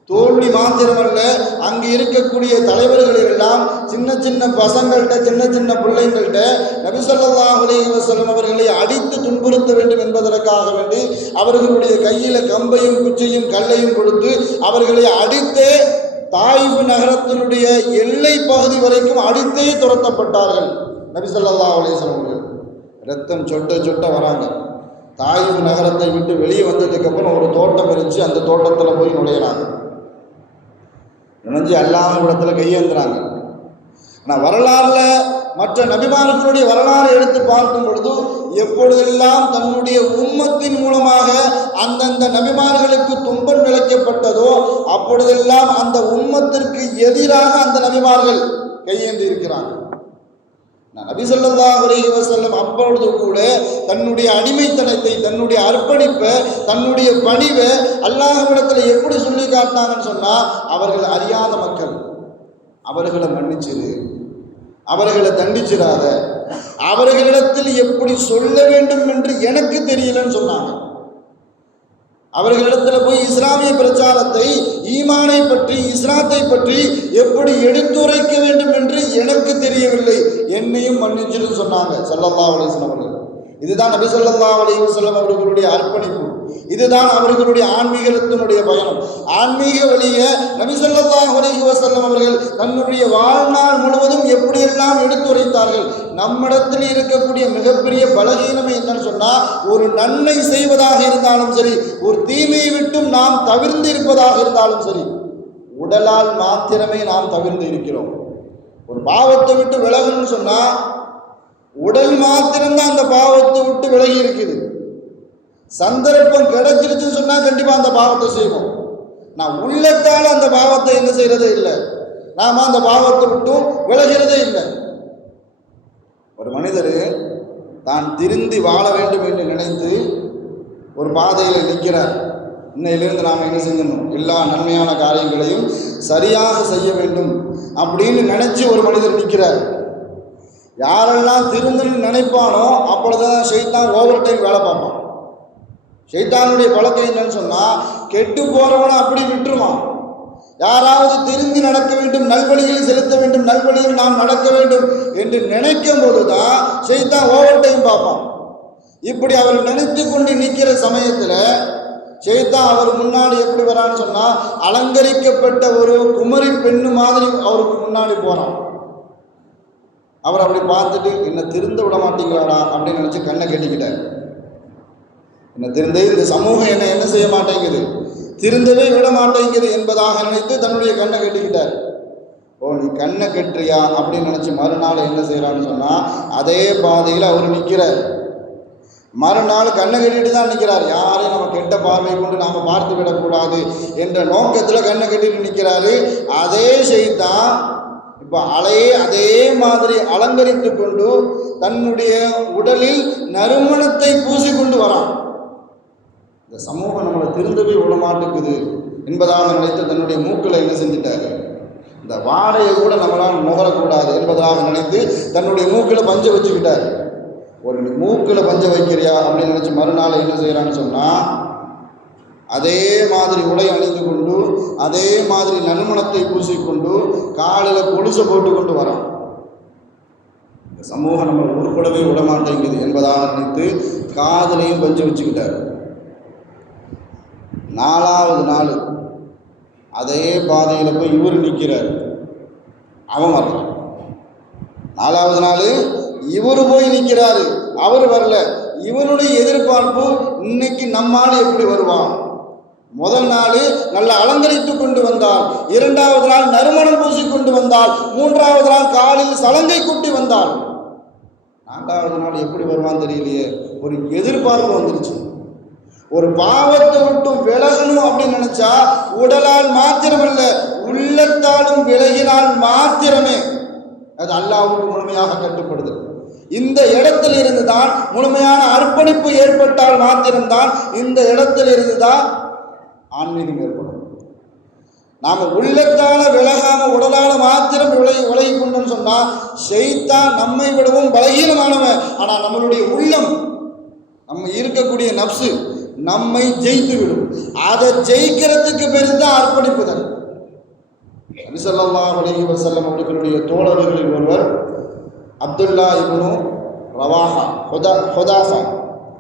தோல்வி மாத்திரமல்ல, அங்கு இருக்கக்கூடிய தலைவர்கள் எல்லாம் சின்ன சின்ன பசங்கள்கிட்ட, சின்ன சின்ன பிள்ளைங்கள்ட்ட நபி ஸல்லல்லாஹு அலைஹி வஸல்லம் அவர்களை அடித்து துன்புறுத்த வேண்டும் என்பதற்காக வேண்டி அவர்களுடைய கையில் கம்பையும் குச்சியும் கல்லையும் கொடுத்து அவர்களை அடித்தே தாயிஃப் நகரத்தினுடைய எல்லை பகுதி வரைக்கும் அடித்தே துரத்தப்பட்டார்கள். நபி ஸல்லல்லாஹு அலைஹி வஸல்லம் அவர்கள் ரத்தம் சொட்ட சொட்ட வராங்க. தாயிஃப் நகரத்தை விட்டு வெளியே வந்ததுக்கப்புறம் ஒரு தோட்டம் இருந்துச்சு, அந்த தோட்டத்தில் போய் நுழையிறாங்க. நுழைஞ்சி அல்லாஹ்விடத்தில் கையேந்துறாங்க. ஆனால் வரலாறுல மற்ற நபிமார்களுடைய வரலாறு எடுத்து பார்க்கும் பொழுது எப்பொழுதெல்லாம் தன்னுடைய உம்மத்தின் மூலமாக அந்தந்த நபிமார்களுக்கு துன்பம் விளைக்கப்பட்டதோ அப்பொழுதெல்லாம் அந்த உம்மத்திற்கு எதிராக அந்த நபிமார்கள் கையேந்தி இருக்கிறார்கள். நபி ஸல்லல்லாஹு அலைஹி வஸல்லம் அப்பொழுது கூட தன்னுடைய அடிமைத்தனத்தை, தன்னுடைய அர்ப்பணிப்பை, தன்னுடைய பணிவை அல்லாஹ்விடத்தில் எப்படி சொல்லி காட்டினாங்கன்னு சொன்னா, அவர்கள் அறியாத மக்கள், அவர்களை மன்னிச்சிரு, அவர்களை தண்டிச்சிடாத, அவர்களிடத்தில் எப்படி சொல்ல வேண்டும் என்று எனக்கு தெரியலன்னு சொன்னாங்க. அவர்களிடத்தில் போய் இஸ்லாமிய பிரச்சாரத்தை, ஈமானை பற்றி, இஸ்லாத்தை பற்றி எப்படி எடுத்துரைக்க வேண்டும் என்று எனக்கு தெரியவில்லை, என்னையும் மன்னிச்சிருன்னு சொன்னாங்க ஸல்லல்லாஹு அலைஹி வஸல்லம் அவர்கள். இதுதான் நபி ஸல்லல்லாஹு அலைஹி வஸல்லம் அவர்களுடைய அர்ப்பணிப்பு. இதுதான் அவர்களுடைய ஆன்மீகத்தினுடைய பயணம். ஆன்மீக வழியை நபி ஸல்லல்லாஹு அலைஹி வஸல்லம் அவர்கள் தன்னுடைய வாழ்நாள் முழுவதும் எப்படியெல்லாம் எடுத்துரைத்தார்கள். நம்மிடத்தில் இருக்கக்கூடிய மிகப்பெரிய பலகீனமை என்னன்னு சொன்னால், ஒரு நன்மை செய்வதாக இருந்தாலும் சரி, ஒரு தீமையை விட்டும் நாம் தவிர்ந்து இருப்பதாக இருந்தாலும் சரி, உடலால் மாத்திரமே நாம் தவிர்ந்து இருக்கிறோம். ஒரு பாவத்தை விட்டு விலகணும்னு சொன்னால் உடல் மாத்திரம்தான் அந்த பாவத்தை விட்டு விலகி இருக்குது. சந்தர்ப்பம் கிடைச்சிருச்சுன்னு சொன்னால் கண்டிப்பாக அந்த பாவத்தை செய்வோம். நான் உள்ளத்தால் அந்த பாவத்தை என்ன செய்யறதே இல்லை, நாம் அந்த பாவத்தை விட்டும் விலகிறதே இல்லை. ஒரு மனிதர் தான் திருந்தி வாழ வேண்டும் என்று நினைத்து ஒரு பாதையில் நிற்கிறார். இன்னையிலிருந்து நாம் என்ன செய்யணும், எல்லா நன்மையான காரியங்களையும் சரியாக செய்ய வேண்டும் அப்படின்னு நினைச்சு ஒரு மனிதர் நிற்கிறார். யாரெல்லாம் திருந்தணும்னு நினைப்பானோ அப்பொழுதுதான் ஷைத்தான் ஓவர் டைம் வேலை பார்ப்பான். ஷைத்தானுடைய பழக்கம் என்னன்னு சொன்னால், கெட்டு போகிறவனை அப்படி விட்டுருவான். யாராவது திருந்தி நடக்க வேண்டும், நல்வழியில் செலுத்த வேண்டும், நல்வழியில் நாம் நடக்க வேண்டும் என்று நினைக்கும் போது தான் ஷைத்தான் ஓவர் டைம் பார்ப்பான். இப்படி அவர் நினைத்து கொண்டு நிற்கிற சமயத்தில் ஷைத்தான் அவர் முன்னாடி எப்படி வரான்னு சொன்னால், அலங்கரிக்கப்பட்ட ஒரு குமரி பெண்ணு மாதிரி அவருக்கு முன்னாடி போகிறான். அவர் அப்படி பார்த்துட்டு, என்ன திருந்த விட மாட்டீங்களாடா அப்படின்னு நினச்சி கண்ணை கட்டிக்கிட்டார். என்ன திருந்த, இந்த சமூகம் என்ன செய்ய மாட்டேங்குது, திருந்தவே விட மாட்டேங்குது என்பதாக நினைத்து தன்னுடைய கண்ணை கட்டிக்கிட்டார். ஓ, நீ கண்ணை கட்டுறியா அப்படின்னு நினச்சி மறுநாள் என்ன செய்கிறான்னு சொன்னால், அதே பாதையில் அவர் நிற்கிறார். மறுநாள் கண்ணை கட்டிட்டு தான் நிற்கிறார். யாரையும் நம்ம கெட்ட பார்வை கொண்டு நாம் பார்த்து விடக்கூடாது என்ற நோக்கத்தில் கண்ணை கட்டிட்டு நிற்கிறாரு. அதே ஷைத்தான் இப்போ அதே மாதிரி அலங்கரித்து கொண்டு தன்னுடைய உடலில் நறுமணத்தை பூசிக்கொண்டு வரான். இந்த சமூகம் நம்மளை திருந்தவே விட மாட்டேங்குது என்பதாக நினைத்து தன்னுடைய மூக்களை என்ன செஞ்சிட்டாரு, இந்த வாடையை கூட நம்மளால் நுகரக்கூடாது என்பதாக நினைத்து தன்னுடைய மூக்கில் பஞ்ச வச்சுக்கிட்டார். ஒரு மூக்கில் பஞ்ச வைக்கிறியா அப்படின்னு நினச்சி மறுநாள் என்ன செய்கிறான்னு சொன்னால், அதே மாதிரி உடை அணிந்து கொண்டு, அதே மாதிரி நறுமணத்தை பூசிக்கொண்டு, காலில் கொலுசை போட்டு கொண்டு வரான். இந்த சமூகம் நம்ம உருப்படவே விட மாட்டேங்குது என்பதாக நினைத்து காதலையும் பஞ்சு வச்சுக்கிட்டார். 4வது நாள் அதே பாதையில் போய் இவர் நிற்கிறார். அவன் வரல. 4வது நாள் இவர் போய் நிற்கிறாரு, அவர் வரல. இவனுடைய எதிர்பார்ப்பு, இன்னைக்கு நம்மால் எப்படி வருவான். முதல் நாள் நல்ல அலங்கரித்து கொண்டு வந்தால், 2வது நாள் நறுமணம் பூசிக்கொண்டு வந்தால், 3வது நாள் காலில் சலங்கை குட்டி வந்தால், 4வது நாள் எப்படி வருவான்னு தெரியலையே. ஒரு எதிர்பார்ப்பு வந்துருச்சு. ஒரு பாவத்தை விட்டு விலகணும் அப்படின்னு நினைச்சா உடலால் மாத்திரமல்ல, உள்ளத்தாலும் விலகினால் மாத்திரமே அது அல்லாஹ்வுக்கு முழுமையாக கட்டுப்படுது. இந்த இடத்தில் இருந்துதான் முழுமையான அர்ப்பணிப்பு ஏற்பட்டால் மாத்திரம்தான் இந்த இடத்தில் இருந்துதான் ஆன்மீகம் ஏற்படும். நாம் உள்ளத்தால விலகாம உடலால மாத்திரம் விலகி கொண்டோம்னு சொன்னால் ஷைத்தான் நம்மை விடவும் பலகீனமானவன். ஆனால் நம்மளுடைய உள்ளம், நம்ம இருக்கக்கூடிய நப்சு நம்மை ஜெயித்து விடும். அதை ஜெயிக்கிறதுக்கு பேர் தான் அர்ப்பணிப்பு தான். நபி ஸல்லல்லாஹு அலைஹி வஸல்லம் அவர்களுடைய தோழர்களில் ஒருவர் அப்துல்லா இப்னு ரவாஹா ஹுதாஃபா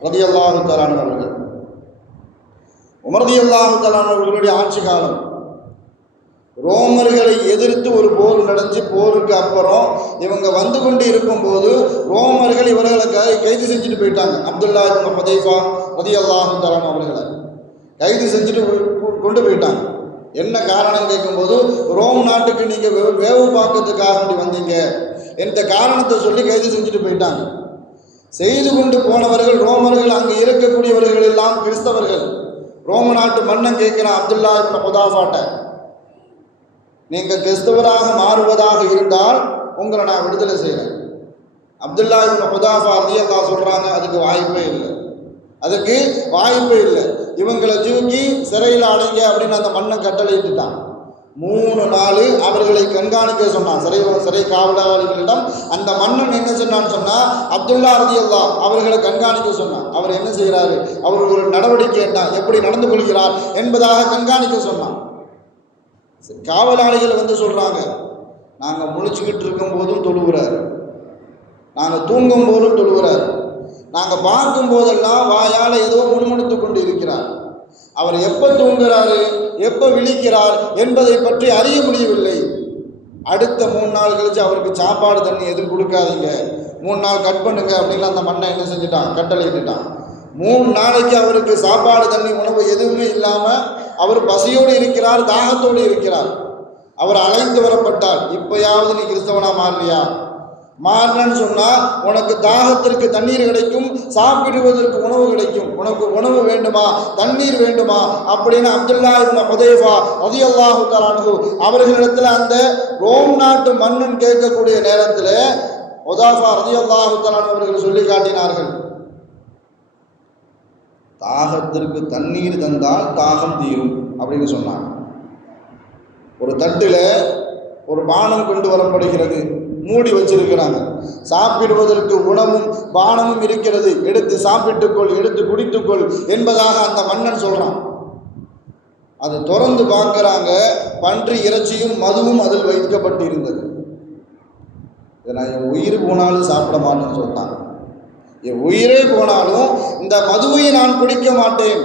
ரலியல்லாஹு தஆலா அவர்கள். உமர் ரலியல்லாஹு தஆலா அவர்களுடைய ஆட்சி காலம், ரோமர்களை எதிர்த்து ஒரு போர் நடந்துச்சு. போருக்கு அப்புறம் இவங்க வந்து கொண்டு இருக்கும்போது ரோமர்கள் இவர்களை கைது செஞ்சுட்டு போயிட்டாங்க. அப்துல்லா இப்னு ஹுதைஃபா ரலியல்லாஹு தஆலா அவர்களை கைது செஞ்சுட்டு கொண்டு போயிட்டாங்க. என்ன காரணம் கேட்கும்போது, ரோம் நாட்டுக்கு நீங்கள் வேவு பார்க்கறதுக்காக வந்தீங்க என்ற காரணத்தை சொல்லி கைது செஞ்சுட்டு போயிட்டாங்க. செய்து கொண்டு போனவர்கள் ரோமர்கள். அங்கு இருக்கக்கூடியவர்கள் எல்லாம் கிறிஸ்தவர்கள். ரோம நாட்டு மன்னன் கேட்கிறான் அப்துல்லா இப்னு ஹுதாஃபாட்ட, நீங்கள் கிறிஸ்தவராக மாறுவதாக இருந்தால் உங்களை நான் விடுதலை செய்கிறேன். அப்துல்லா இப்னு ஹுதாஃபா ரலியல்லாஹு சொல்கிறாங்க, அதுக்கு வாய்ப்பே இல்லை, அதுக்கு வாய்ப்பே இல்லை. இவங்களை தூக்கி சிறையில் அடைங்க அப்படின்னு அந்த மன்னன் கட்டளையிட்டுட்டான். 3 நாள் அவர்களை கண்காணிக்க சொன்னான் சிறை காவலாளிகளிடம். அந்த மன்னன் என்ன சொன்னான்னு சொன்னால் அப்துல்லா ரலியல்லாஹு அவர்களை கண்காணிக்க சொன்னான். அவர் என்ன செய்கிறாரு, அவர் ஒரு நடவடிக்கை என்ன எப்படி நடந்து கொள்கிறார் என்பதாக கண்காணிக்க சொன்னான். காவலாளிகள் வந்து சொல்கிறாங்க, நாங்கள் முழிச்சுக்கிட்டு இருக்கும் போதும் தொழுகிறார், நாங்கள் தூங்கும் போதும் தொழுகிறார், நாங்கள் பார்க்கும் போதெல்லாம் வாயால் ஏதோ முணுமுணுத்து கொண்டு இருக்கிறார். அவர் எப்போ தூங்குகிறாரு எப்போ விழிக்கிறார் என்பதை பற்றி அறிய முடியவில்லை. அடுத்த 3 நாள் கழிச்சு அவருக்கு சாப்பாடு தண்ணி எதுவும் கொடுக்காதீங்க, 3 நாள் கட் பண்ணுங்க அப்படின்னு அந்த மன்னன் என்ன செஞ்சுட்டான், கட்டளையிட்டுட்டான். 3 நாளைக்கு அவருக்கு சாப்பாடு தண்ணி உணவு எதுவுமே இல்லாமல் அவர் பசியோடு இருக்கிறார், தாகத்தோடு இருக்கிறார். அவர் அழைத்து வரப்பட்டார், இப்பயாவது நீ கிறிஸ்தவனா மாறுறியா, மாறினு சொன்னால் உனக்கு தாகத்திற்கு தண்ணீர் கிடைக்கும், சாப்பிடுவதற்கு உணவு கிடைக்கும், உனக்கு உணவு வேண்டுமா தண்ணீர் வேண்டுமா அப்படின்னு அப்துல்லா இப்னு ஹுதைஃபா ரலியல்லாஹு தஆலா அன்ஹு அவர்களிடத்தில் அந்த ரோம் நாட்டு மன்னன் கேட்கக்கூடிய நேரத்தில் ஹுதைஃபா ரலியல்லாஹு தஆலா அவர்கள் சொல்லி காட்டினார்கள், தாகத்திற்கு தண்ணீர் தந்தால் தாகம் தீரும் அப்படின்னு சொன்னாங்க. ஒரு தட்டில் ஒரு பானம் கொண்டு வரப்படுகிறது, மூடி வச்சிருக்கிறாங்க, சாப்பிடுவதற்கு உணவும் பானமும் இருக்கிறது, எடுத்து சாப்பிட்டுக்கொள் எடுத்து குடித்துக்கொள் என்பதாக அந்த மன்னன் சொல்றான். அதை திறந்து பார்க்குறாங்க, பன்றி இறைச்சியும் மதுவும் அதில் வைக்கப்பட்டு இருந்தது. இதை நான் என் உயிர் போனாலும் சாப்பிட மாட்டேன்னு சொல்லிட்டாங்க. என் உயிரே போனாலும் இந்த மதுவை நான் குடிக்க மாட்டேன்,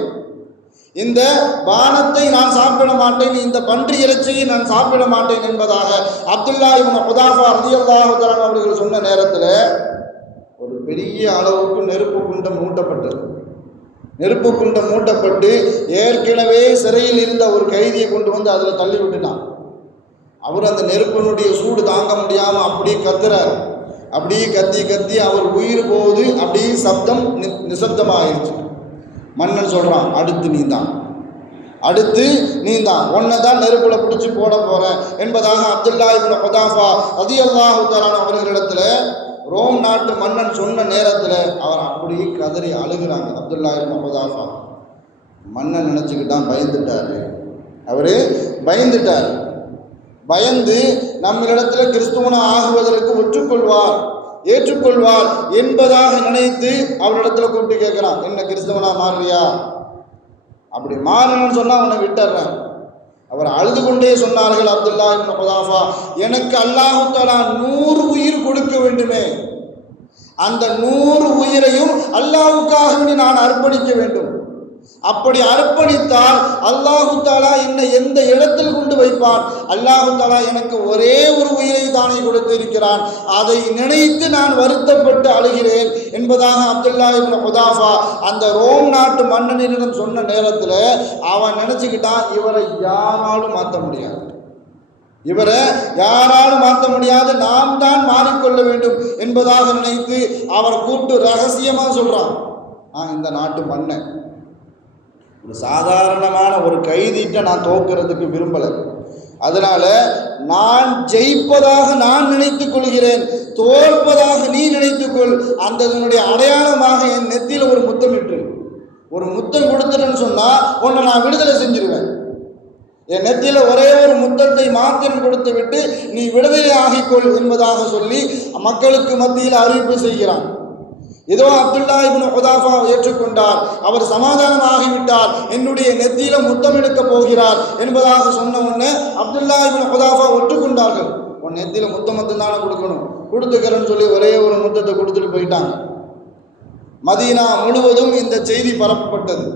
இந்த பானத்தை நான் சாப்பிட மாட்டேன், இந்த பன்றி இறைச்சியை நான் சாப்பிட மாட்டேன் என்பதாக அப்துல்லா இப்னு ஹுதாஃபா ரலியல்லாஹு தஆலா அவர்கள் சொன்ன நேரத்தில் ஒரு பெரிய அளவுக்கு நெருப்பு குண்டம் மூட்டப்பட்டது. நெருப்பு குண்டம் மூட்டப்பட்டு ஏற்கனவே சிறையில் இருந்த ஒரு கைதியை கொண்டு வந்து அதில் தள்ளி விட்டுட்டான். அவர் அந்த நெருப்பினுடைய சூடு தாங்க முடியாமல் அப்படியே கத்துறார். அப்படியே கத்தி கத்தி அவர் உயிர் போகுது, அப்படியே சப்தம் நிசப்தமாகிடுச்சு. மன்னன் சொல்கிறான், அடுத்து நீந்தான், ஒன்றை தான் நெருப்பில் பிடிச்சி போட போகிறேன் என்பதாக அப்துல்லா இப்னு ஹுதாஃபா ரலியல்லாஹு தஆலா அவர்களிடத்தில் ரோம் நாட்டு மன்னன் சொன்ன நேரத்தில் அவர் அப்படியே கதறி அழுகிறாங்க. அப்துல்லா இப்னு ஹுதாஃபா மன்னன் நினச்சிக்கிட்டான், அவர் பயந்துட்டார். பயந்து நம்மளிடத்தில் கிறிஸ்துவனா ஆகுவதற்கு ஏற்றுக்கொள்வார் என்பதாக நினைத்து அவரிடத்துல கூப்பிட்டு கேட்குறான், என்ன கிறிஸ்தவனா மாறுறியா, அப்படி மாறணும்னு சொன்னால் உன்னை விட்டுறேன். அவர் அழுது கொண்டே சொன்னார்கள், அப்துல்லா இப்னு ஹுதாஃபா, எனக்கு அல்லாஹ் தஆலா 100 உயிர் கொடுக்க வேண்டுமே, அந்த 100 உயிரையும் அல்லாஹ்வுக்காக நான் அர்ப்பணிக்க வேண்டும். அப்படி அர்ப்பணித்தால் அல்லாஹு தஆலா என்னை எந்த இடத்தில் கொண்டு வைப்பான்? அல்லாஹு தஆலா எனக்கு ஒரே ஒரு உயிரை தானே கொடுத்திருக்கிறான், அதை நினைத்து நான் வருத்தப்பட்டு அழுகிறேன் என்பதாக அப்துல்லா இப்னு ஹுதாஃபா அந்த ரோம் நாட்டு மன்னனிடம் சொன்ன நேரத்தில் அவன் நினச்சிக்கிட்டான், இவரை யாராலும் மாற்ற முடியாது, நாம் தான் மாறிக்கொள்ள வேண்டும் என்பதாக நினைத்து அவர் கூப்பிட்டு ரகசியமாக சொல்கிறான், இந்த நாட்டு மன்னன் ஒரு சாதாரணமான ஒரு கைதிட்ட நான் தோற்கிறதுக்கு விரும்பலை, அதனால நான் ஜெயிப்பதாக நான் நினைத்துக் கொள்கிறேன், தோற்பதாக நீ நினைத்துக்கொள், அந்த இதனுடைய அடையாளமாக என் நெத்தியில் ஒரு முத்தம் கொடுத்துட்டேன்னு சொன்னால் உன்னை நான் விடுதலை செஞ்சிருவேன். என் நெத்தியில் ஒரே ஒரு முத்தத்தை மாத்திரம் கொடுத்து விட்டு நீ விடுதலை ஆகிக்கொள் என்பதாக சொல்லி மக்களுக்கு மத்தியில் அறிவிப்பு செய்கிறான். இதோ அப்துல்லா இப்னு ஹுதாஃபா ஏற்றுக்கொண்டார், அவர் சமாதானம் ஆகிவிட்டார், என்னுடைய நெத்தியில முத்தம் எடுக்க போகிறார் என்பதாக சொன்ன உடனே அப்துல்லா இப்னு ஹுதாஃபா ஒற்றுக்கொண்டார்கள். உன் நெத்தியில முத்தம் தானே கொடுக்கணும், கொடுத்துக்கிறேன்னு சொல்லி ஒரே ஒரு முத்தத்தை கொடுத்துட்டு போயிட்டாங்க. மதீனா முழுவதும் இந்த செய்தி பரப்பப்பட்டது.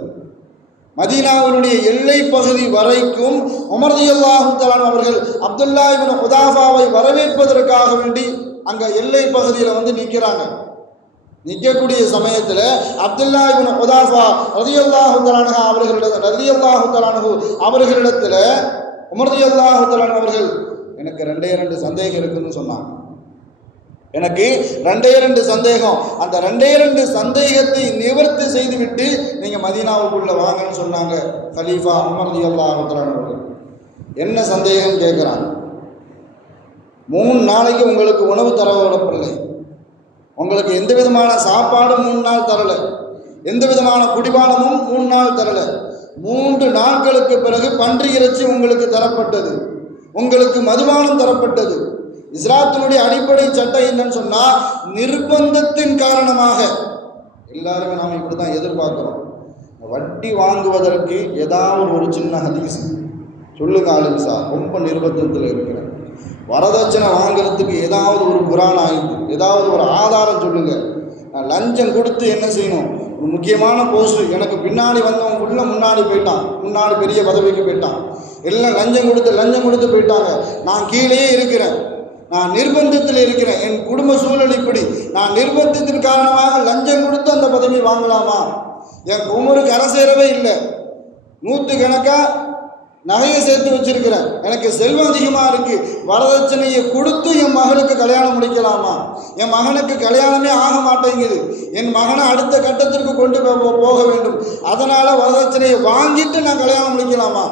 மதீனாவினுடைய எல்லை பகுதி வரைக்கும் உமர் ரலியல்லாஹு தஆலா அவர்கள் அப்துல்லா இப்னு ஹுதாஃபாவை வரவேற்பதற்காக வேண்டி அங்கே எல்லை பகுதியில் வந்து நிற்கக்கூடிய சமயத்தில் அப்துல்லா இப்னு ஹுதாஃபா ரலியல்லாஹு தஆலா அவர்களிடத்தில் உமர் ரலியல்லாஹு தஆலா அவர்கள் எனக்கு 2 சந்தேகம் இருக்குன்னு சொன்னாங்க. எனக்கு ரெண்டே சந்தேகம், அந்த ரெண்டே சந்தேகத்தை நிவர்த்தி செய்துவிட்டு நீங்கள் மதீனாவுக்குள்ளே வாங்கன்னு சொன்னாங்க கலீஃபா உமர் ரலியல்லாஹு தஆலா அவர்கள். என்ன சந்தேகம் கேட்குறாங்க? 3 நாளைக்கு உங்களுக்கு உணவு தரவிடப்படலை, உங்களுக்கு எந்த விதமான சாப்பாடும் 3 நாள் தரலை, எந்த விதமான குடிபானமும் 3 நாள் தரலை. 3 நாட்களுக்கு பிறகு பன்றி இறைச்சி உங்களுக்கு தரப்பட்டது, உங்களுக்கு மதுபானம் தரப்பட்டது. இஸ்லாத்தினுடைய அடிப்படை சட்டம் என்னன்னு சொன்னால், நிர்பந்தத்தின் காரணமாக எல்லாருமே நாம் இப்படி தான் எதிர்பார்க்குறோம். வட்டி வாங்குவதற்கு ஏதாவது ஒரு சின்ன ஹதீஸ் சொல்லுங்க ஆளுங்க சார், ரொம்ப நிர்பந்தத்தில் இருக்கிறேன். வரதட்சணை வாங்கிறதுக்கு ஏதாவது ஒரு குரான் ஆயிடுது, ஏதாவது ஒரு ஆதாரம் சொல்லுங்கள். நான் லஞ்சம் கொடுத்து என்ன செய்யணும்? ஒரு முக்கியமான போஸ்ட் எனக்கு பின்னாடி வந்தவங்க உள்ள முன்னாடி போயிட்டான், முன்னாடி பெரிய பதவிக்கு போயிட்டான், எல்லாம் லஞ்சம் கொடுத்து போயிட்டாங்க. நான் கீழே இருக்கிறேன், நான் நிர்பந்தத்தில் இருக்கிறேன், என் குடும்ப சூழல் இப்படி, நான் நிர்பந்தத்தின் காரணமாக லஞ்சம் கொடுத்து அந்த பதவி வாங்கலாமா? என் உமருக்கு அரசேரவே இல்லை, 100 கணக்காக நகையை சேர்த்து வச்சிருக்கிறேன், எனக்கு செல்வம் அதிகமாக இருக்குது, வரதட்சணையை கொடுத்து என் மகளுக்கு கல்யாணம் முடிக்கலாமா? என் மகனுக்கு கல்யாணமே ஆக மாட்டேங்குது, என் மகனை அடுத்த கட்டத்திற்கு கொண்டு போக வேண்டும், அதனால் வரதட்சணையை வாங்கிட்டு நான் கல்யாணம் முடிக்கலாமா?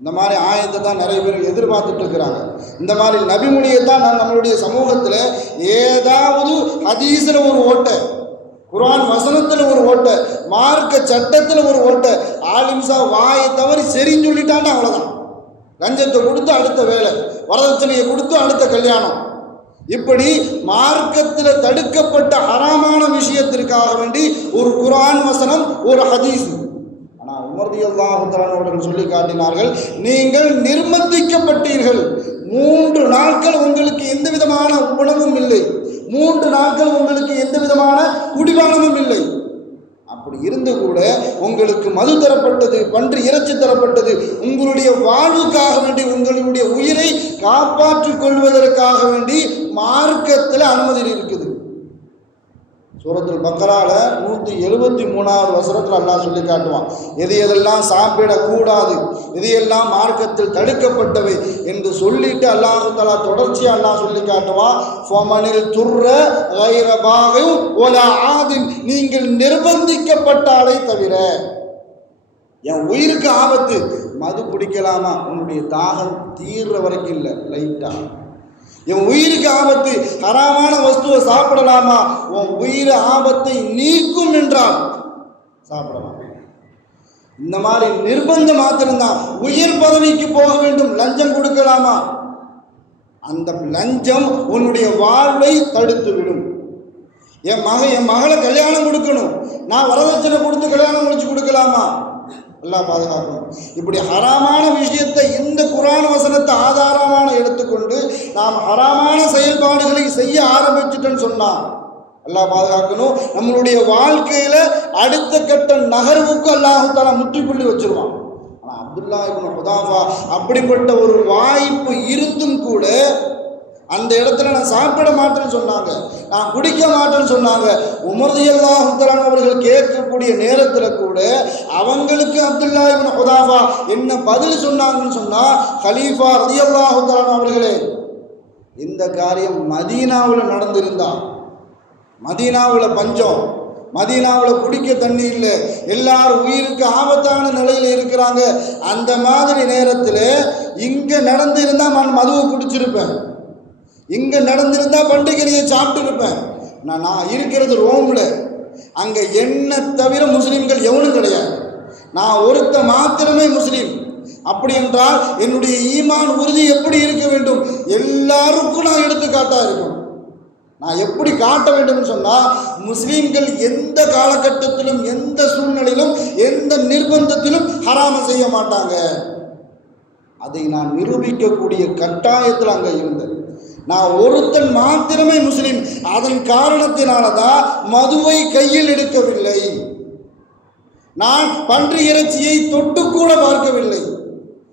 இந்த மாதிரி ஆயத்தை தான் நிறைய பேர் எதிர்பார்த்துட்டு இருக்கிறாங்க. இந்த மாதிரி நபிமொழியை தான் நான் நம்மளுடைய சமூகத்தில் ஏதாவது ஹதீஸில் ஒரு ஓட்டை, குர்ஆன் வசனத்தில் ஒரு ஓட்டை, மார்க்க சட்டத்தில் ஒரு ஓட்டை, ஆலிம்சா வாயை தவறி சரின்னு சொல்லிட்டான்னு அவ்வளோதான். லஞ்சத்தை கொடுத்து அடுத்த வேலை, வரதட்சணையை கொடுத்து அடுத்த கல்யாணம், இப்படி மார்க்கத்தில் தடுக்கப்பட்ட ஹராமான விஷயத்திற்காக வேண்டி ஒரு குர்ஆன் வசனம், ஒரு ஹதீஸ். ஆனால் உமர் ரலியல்லாஹு தஆலா அவர்கள் சொல்லி காட்டினார்கள், நீங்கள் நிர்பந்திக்கப்பட்டீர்கள், 3 நாட்கள் உங்களுக்கு எந்த விதமான உணவும் இல்லை, 3 நாட்கள் உங்களுக்கு எந்த விதமான குடிபானமும் இல்லை. அப்படி இருந்து கூட உங்களுக்கு மது தரப்பட்டது, பன்றி இறைச்சி தரப்பட்டது, உங்களுடைய வாழ்வுக்காக வேண்டி, உங்களுடைய உயிரை காப்பாற்றிக் கொள்வதற்காக வேண்டி மார்க்கத்தில் அனுமதி இருக்குது. சூரத்துல் பக்கரால 173வது வசனத்தில் அல்லாஹ் சொல்லி காட்டுவான், எதையெல்லாம் சாப்பிடக்கூடாது, எதையெல்லாம் மார்க்கத்தில் தடுக்கப்பட்டவை என்று சொல்லிட்டு அல்லாஹு தஆலா தொடர்ச்சியாக அல்லாஹ் சொல்லி காட்டுவான், ஃபமனில் துர்ர கைர பாகின் வலா ஆதின், நீங்கள் நிர்பந்திக்கப்பட்டாலே தவிர. என் உயிருக்கு ஆபத்து, மது குடிக்கலாமா? உன்னுடைய தாகம் தீர்ற வரைக்கும் இல்லை, லைட்டா. என் உயிருக்கு ஆபத்து, ஹராமான வஸ்துவை சாப்பிடலாமா? உன் உயிர் ஆபத்தை நீக்கும் என்றால் சாப்பிடலாம். இந்த மாதிரி நிர்பந்தம் மாத்திரம்தான். உயர் பதவிக்கு போக வேண்டும், லஞ்சம் கொடுக்கலாமா? அந்த லஞ்சம் உன்னுடைய வாழ்வை தடுத்து விடும். என் மகளை கல்யாணம் கொடுக்கணும், நான் வரதட்சணை கொடுத்து கல்யாணம் முடிச்சு கொடுக்கலாமா? எல்லாம் பாதுகாக்கணும். இப்படி ஹராமான விஷயத்தை, இந்த குர்ஆன் வசனத்தை ஆதாரமான எடுத்துக்கொண்டு நாம் ஹராமான செயல்பாடுகளை செய்ய ஆரம்பிச்சுட்டோன்னு சொன்னால் எல்லாம் பாதுகாக்கணும். நம்மளுடைய வாழ்க்கையில் அடுத்த கட்ட நகர்வுக்கு அல்லாஹ் தஆலா முற்றுப்புள்ளி வச்சிருவான். ஆனால் அப்துல்லா இப்னு ஹுதாஃபா அப்படிப்பட்ட ஒரு வாய்ப்பு இருந்தும் கூட அந்த இடத்துல நான் சாப்பிட மாட்டேன்னு சொன்னாங்க, நான் குடிக்க மாட்டேன்னு சொன்னாங்க. உமர் ரலியல்லாஹு தஆலா அவர்கள் கேட்கக்கூடிய நேரத்தில் கூட அவங்களுக்கு அப்துல்லா இப்னு ஹுதாஃபா என்ன பதில் சொன்னாங்கன்னு சொன்னால், கலீஃபா ரலியல்லாஹு தஆலா அவர்களே, இந்த காரியம் மதீனாவில் நடந்திருந்தா, மதீனாவில் பஞ்சம், மதீனாவில் குடிக்க தண்ணி இல்லை, எல்லாரும் உயிருக்கு ஆபத்தான நிலையில் இருக்கிறாங்க, அந்த மாதிரி நேரத்தில் இங்கே நடந்திருந்தால் நான் மதுவை குடிச்சிருப்பேன், இங்கே நடந்திருந்தால் பண்டிகையை சாப்பிட்டு இருப்பேன். நான் இருக்கிறது ரோமில், அங்கே என்னை தவிர முஸ்லீம்கள் எவனும் கிடையாது, நான் ஒருத்த மாத்திரமே முஸ்லீம். அப்படி என்றால் என்னுடைய ஈமான் உறுதி எப்படி இருக்க வேண்டும்? எல்லாருக்கும் நான் எடுத்துக்காட்டாக இருக்கும். நான் எப்படி காட்ட வேண்டும் சொன்னால், முஸ்லீம்கள் எந்த காலகட்டத்திலும், எந்த சூழ்நிலையிலும், எந்த நிர்பந்தத்திலும் ஹராம செய்ய மாட்டாங்க. அதை நான் நிரூபிக்கக்கூடிய கட்டாயத்தில் அங்கே இருந்தேன். நான் ஒருத்தன் மாத்திரமே முஸ்லீம், அதன் காரணத்தினால்தான் மதுவை கையில் எடுக்கவில்லை, நான் பன்றி இறைச்சியை தொட்டு கூட பார்க்கவில்லை.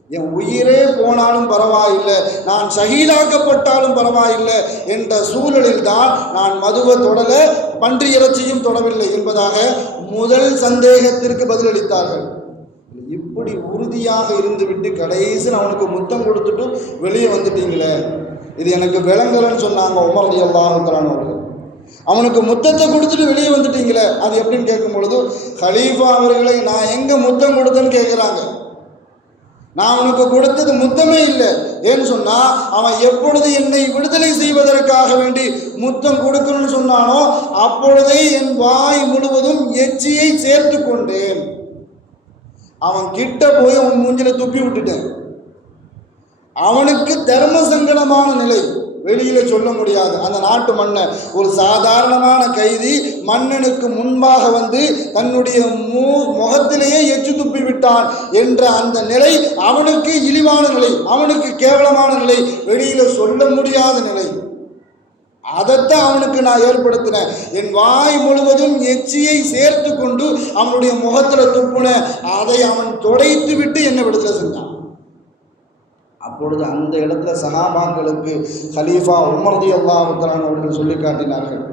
என் உயிரே போனாலும் பரவாயில்லை, நான் ஷஹீதாக்கப்பட்டாலும் பரவாயில்லை என்ற சூழலில் தான் நான் மதுவை தொடல, பன்றி இறைச்சியும் தொடவில்லை என்பதாக முதல் சந்தேகத்திற்கு பதிலளித்தார்கள். இப்படி உறுதியாக இருந்துவிட்டு கடைசியில் அவனுக்கு முத்தம் கொடுத்துட்டு வெளியே வந்துட்டீங்களே, இது எனக்கு விளங்கலன்னு சொன்னாங்க உமர் ரலியல்லாஹு தஆலா அவர்கள். அவனுக்கு முத்தத்தை கொடுத்துட்டு வெளியே வந்துட்டீங்களே, அது எப்படின்னு கேட்கும் பொழுது, ஹலீஃபா அவர்களை நான் எங்கே முத்தம் கொடுத்தேன்னு கேட்குறாங்க. நான் அவனுக்கு கொடுத்தது முத்தமே இல்லை. ஏன்னு சொன்னால், அவன் எப்பொழுது என்னை விடுதலை செய்வதற்காக வேண்டி முத்தம் கொடுக்கணும்னு சொன்னானோ அப்பொழுதே என் வாய் முழுவதும் எச்சியை சேர்த்து கொண்டேன். அவன் கிட்ட போய் அவன் மூஞ்சில துப்பி விட்டுட்டேன். அவனுக்கு தர்ம சங்கடமான நிலை, வெளியில சொல்ல முடியாது. அந்த நாட்டு மன்னன் ஒரு சாதாரணமான கைதி மன்னனுக்கு முன்பாக வந்து தன்னுடைய முகத்திலேயே எச்சு துப்பி விட்டான் என்ற அந்த நிலை அவனுக்கு இழிவான நிலை, அவனுக்கு கேவலமான நிலை, வெளியில சொல்ல முடியாத நிலை. அதைத்தான் அவனுக்கு நான் ஏற்படுத்தினேன். என் வாய் முழுவதும் எச்சியை சேர்த்து கொண்டு அவனுடைய முகத்துல துப்புனேன். அதை அவன் துடைத்து விட்டு என்னை விடுதலை செஞ்சான். அப்பொழுது அந்த இடத்துல சஹாபாக்களுக்கு கலீஃபா உமர் ரலியல்லாஹு தஆலா அவர்கள் சொல்லி காட்டினார்கள்,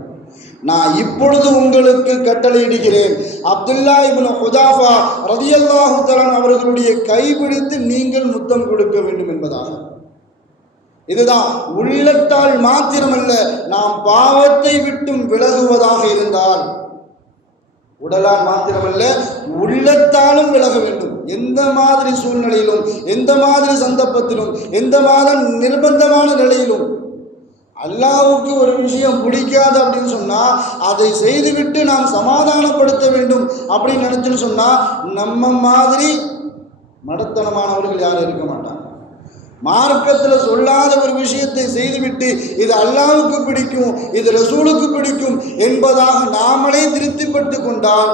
நான் இப்பொழுது உங்களுக்கு கட்டளையிடுகிறேன், அப்துல்லா இப்னு ஹுதாஃபா ரலியல்லாஹு தஆலா அவர்களுடைய கைபிடித்து நீங்கள் முத்தம் கொடுக்க வேண்டும் என்பதாக. இதுதான் உள்ளத்தால் மாத்திரமல்ல, நாம் பாவத்தை விட்டும் விலகுவதாக இருந்தால் உடலால் மாத்திரமல்ல உள்ளத்தாலும் விலக வேண்டும். எந்த மாதிரி சூழ்நிலையிலும், எந்த மாதிரி சந்தர்ப்பத்திலும், எந்த மாதிரி நிர்பந்தமான நிலையிலும் அல்லாஹ்வுக்கு ஒரு விஷயம் பிடிக்காது அப்படின்னு சொன்னால் அதை செய்துவிட்டு நாம் சமாதானப்படுத்த வேண்டும் அப்படின்னு நினைச்சுன்னு சொன்னால் நம்ம மாதிரி மடத்தனமானவர்கள் யாரும் இருக்க மாட்டாங்க. மார்க்கத்தில் சொல்லாத ஒரு விஷயத்தை செய்துவிட்டு இது அல்லாஹ்வுக்கு பிடிக்கும், இது ரசூலுக்கு பிடிக்கும் என்பதாக நாமளே திருப்திப்பட்டு கொண்டால்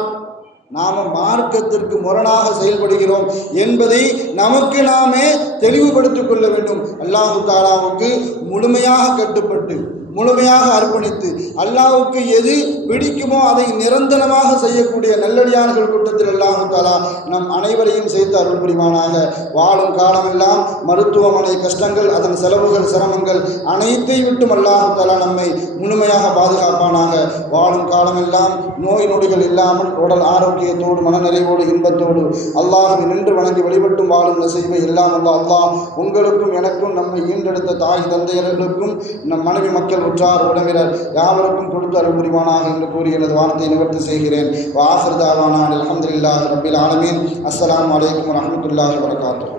நாம் மார்க்கத்திற்கு முரணாக செயல்படுகிறோம் என்பதை நமக்கு நாமே தெளிவுபடுத்திக் கொள்ள வேண்டும். அல்லாஹு தாலாவுக்கு முழுமையாக கட்டுப்பட்டு, முழுமையாக அர்ப்பணித்து, அல்லாஹ்வுக்கு எது பிடிக்குமோ அதை நிரந்தரமாக செய்யக்கூடிய நல்லடியார்கள் கூட்டத்தில் அல்லாஹு தாலா நம் அனைவரையும் சேர்த்து அருள் புரிவானாக. வாழும் காலமெல்லாம் மருத்துவமனை கஷ்டங்கள், அதன் செலவுகள், சிரமங்கள் அனைத்தை விட்டும் அல்லாஹு தாலா நம்மை முழுமையாக பாதுகாப்பானாக. வாழும் காலமெல்லாம் நோய் நொடிகள் இல்லாமல் உடல் ஆரோக்கியத்தோடு மனநிறைவோடு இன்பத்தோடு அல்லாஹ்வை நின்று வணங்கி வழிபட்டும் வாழும் நசீபை எல்லாம் அல்லாஹ் உங்களுக்கும் எனக்கும் நம்மை ஈண்டெடுத்த தாய் தந்தையர்களுக்கும் நம் மனைவி மக்கள் உற்றார் உறவினர் யாவருக்கும் கொடுத்து அருள் புரிவானாக என்று கூறி எனது வார்த்தையை நிவர்த்தி செய்கிறேன். வ ஆகிரு தாவானா அல்ஹம்துலில்லாஹி ரப்பில் ஆலமீன். அஸ்ஸலாமு அலைக்கும் வரஹ்மத்துல்லாஹி வபரகாத்துஹு.